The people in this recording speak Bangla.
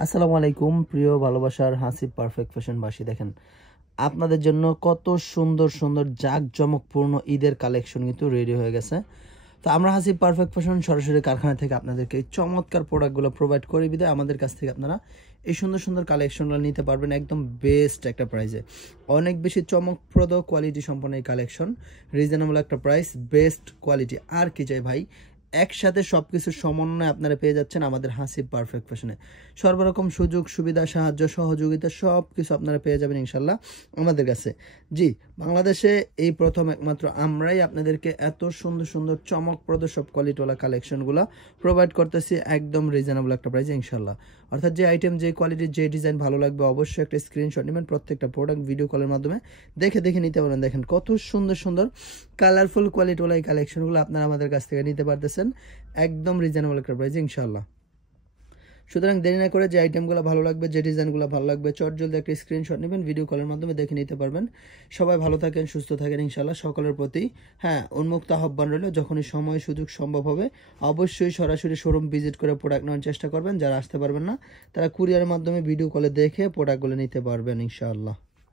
আসসালামু আলাইকুম প্রিয় ভালোবাসার হাসিব পারফেক্ট ফ্যাশনবাসী, দেখেন আপনাদের জন্য কত সুন্দর সুন্দর জাঁকজমকপূর্ণ ঈদের কালেকশন কিন্তু রেডি হয়ে গেছে। তো আমরা হাসিব পারফেক্ট ফ্যাশন সরাসরি কারখানা থেকে আপনাদেরকে এই চমৎকার প্রোডাক্টগুলো প্রোভাইড করে বিদায় আমাদের কাছ থেকে আপনারা এই সুন্দর সুন্দর কালেকশনগুলো নিতে পারবেন একদম বেস্ট একটা প্রাইসে। অনেক বেশি চমকপ্রদ কোয়ালিটি সম্পন্ন এই কালেকশন, রিজনেবল একটা প্রাইস, বেস্ট কোয়ালিটি। আর কি চাই ভাই, একসাথে সব কিছুর সমন্বয়ে আপনারা পেয়ে যাচ্ছেন আমাদের হাসিব পারফেক্ট ফ্যাশনে। সর্বরকম সুযোগ সুবিধা, সাহায্য, সহযোগিতা সব কিছু আপনারা পেয়ে যাবেন ইনশাল্লাহ আমাদের কাছে। জি, বাংলাদেশে এই প্রথম একমাত্র আমরাই আপনাদেরকে এত সুন্দর সুন্দর চমকপ্রদ সব কোয়ালিটিওয়ালা কালেকশনগুলো প্রোভাইড করতেছি একদম রিজনেবল একটা প্রাইসে ইনশাল্লাহ। অর্থাৎ যে আইটেম, যে কোয়ালিটির, যে ডিজাইন ভালো লাগবে অবশ্যই একটা স্ক্রিনশট নেবেন। প্রত্যেকটা প্রোডাক্ট ভিডিও কলের মাধ্যমে দেখে দেখে নিতে পারেন। দেখেন কত সুন্দর সুন্দর কালারফুল কোয়ালিটিওয়ালা এই কালেকশনগুলো আপনারা আমাদের কাছ থেকে নিতে পারতেছেন একদম রিজনেবল একটা প্রাইসে ইনশাল্লাহ। সুতরাং দেরি না করে যে আইটেমগুলো ভালো লাগবে, যে ডিজাইনগুলো ভালো লাগবে, চটজলদি একটা স্ক্রিনশট নেবেন, ভিডিও কলের মাধ্যমে দেখে নিতে পারবেন। সবাই ভালো থাকেন, সুস্থ থাকেন ইনশাল্লাহ। সকলের প্রতি উন্মুক্ত আহ্বান রইল, যখনই সময় সুযোগ সম্ভব হবে অবশ্যই সরাসরি শোরুম ভিজিট করে প্রোডাক্ট নেওয়ার চেষ্টা করবেন। যারা আসতে পারবেন না তারা কুরিয়ারের মাধ্যমে ভিডিও কলে দেখে প্রোডাক্টগুলো নিতে পারবেন ইনশাআল্লাহ।